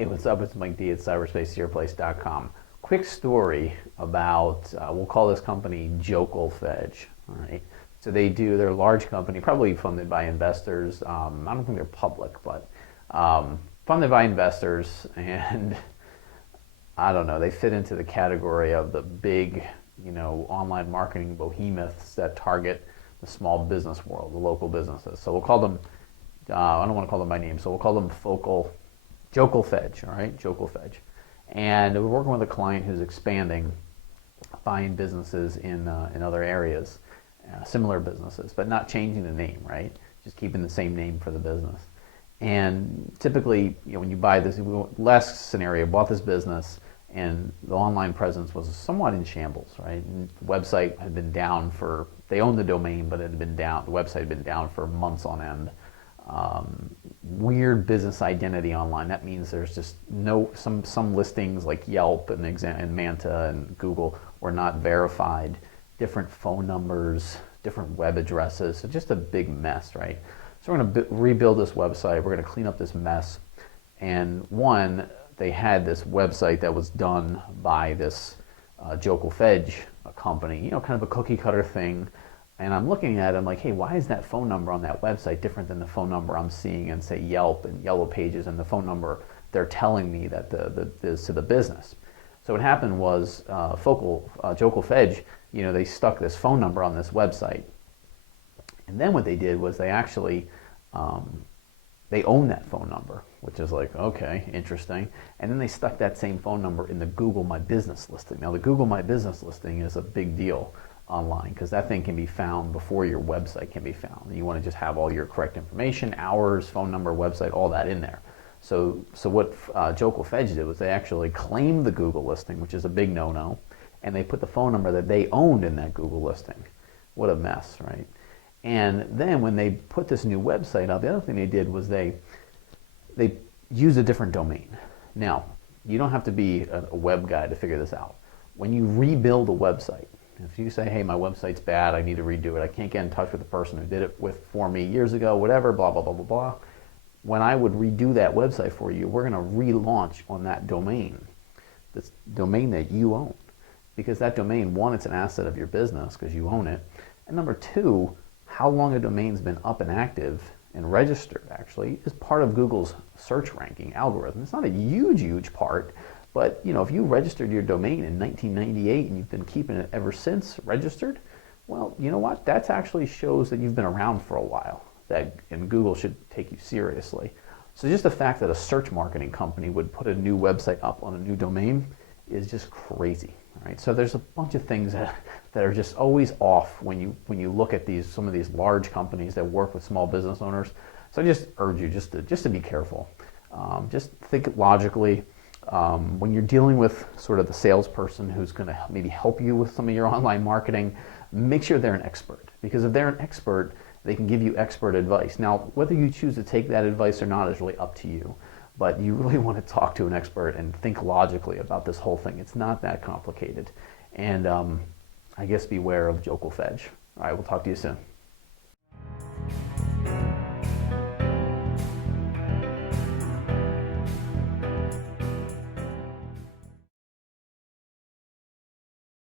Hey, what's up? It's Mike D at cyberspaceyourplace.com. Quick story about, we'll call this company Jokel Fedge. All right. So they're a large company, probably funded by investors. I don't think they're public, but funded by investors. And I don't know, they fit into the category of the big, online marketing behemoths that target the small business world, the local businesses. So we'll call them, I don't want to call them by name, so we'll call them Jokel Fedge, all right, Jokel Fedge. And we're working with a client who's expanding, buying businesses in other areas, similar businesses, but not changing the name, right? Just keeping the same name for the business. And typically, when you buy this, last scenario, bought this business, and the online presence was somewhat in shambles, right? And the website had been down they owned the domain, but it had been down, the website had been down for months on end. Weird business identity online. That means there's just some listings like Yelp and Manta and Google were not verified. Different phone numbers, different web addresses. So just a big mess, right? So we're going to rebuild this website. We're going to clean up this mess. And they had this website that was done by this Jokel Fedge company, kind of a cookie cutter thing. And I'm looking at it, I'm like, hey, why is that phone number on that website different than the phone number I'm seeing in, say, Yelp and Yellow Pages, and the phone number they're telling me that is to the business? So what happened was Jokel Fedge, they stuck this phone number on this website. And then what they did was they actually, they own that phone number, which is like, okay, interesting. And then they stuck that same phone number in the Google My Business listing. Now, the Google My Business listing is a big deal online because that thing can be found before your website can be found. You want to just have all your correct information, hours, phone number, website, all that in there. So what Jokel Fedge did was they actually claimed the Google listing, which is a big no-no, and they put the phone number that they owned in that Google listing. What a mess, right? And then when they put this new website up, the other thing they did was they used a different domain. Now, you don't have to be a web guy to figure this out. When you rebuild a website, if you say, hey, my website's bad, I need to redo it, I can't get in touch with the person who did it for me years ago, whatever, blah, blah, blah, blah, blah. When I would redo that website for you, we're going to relaunch on that domain, this domain that you own. Because that domain, one, it's an asset of your business because you own it. And number two, how long a domain's been up and active and registered actually is part of Google's search ranking algorithm. It's not a huge part. But if you registered your domain in 1998 and you've been keeping it ever since registered, well, you know what? That actually shows that you've been around for a while. And Google should take you seriously. So just the fact that a search marketing company would put a new website up on a new domain is just crazy. Right? So there's a bunch of things that are just always off when you look at some of these large companies that work with small business owners. So I just urge you just to be careful. Just think logically. When you're dealing with sort of the salesperson who's going to maybe help you with some of your online marketing, make sure they're an expert. Because if they're an expert, they can give you expert advice. Now, whether you choose to take that advice or not is really up to you. But you really want to talk to an expert and think logically about this whole thing. It's not that complicated. And I guess beware of Jokel Fedge. All right, we'll talk to you soon.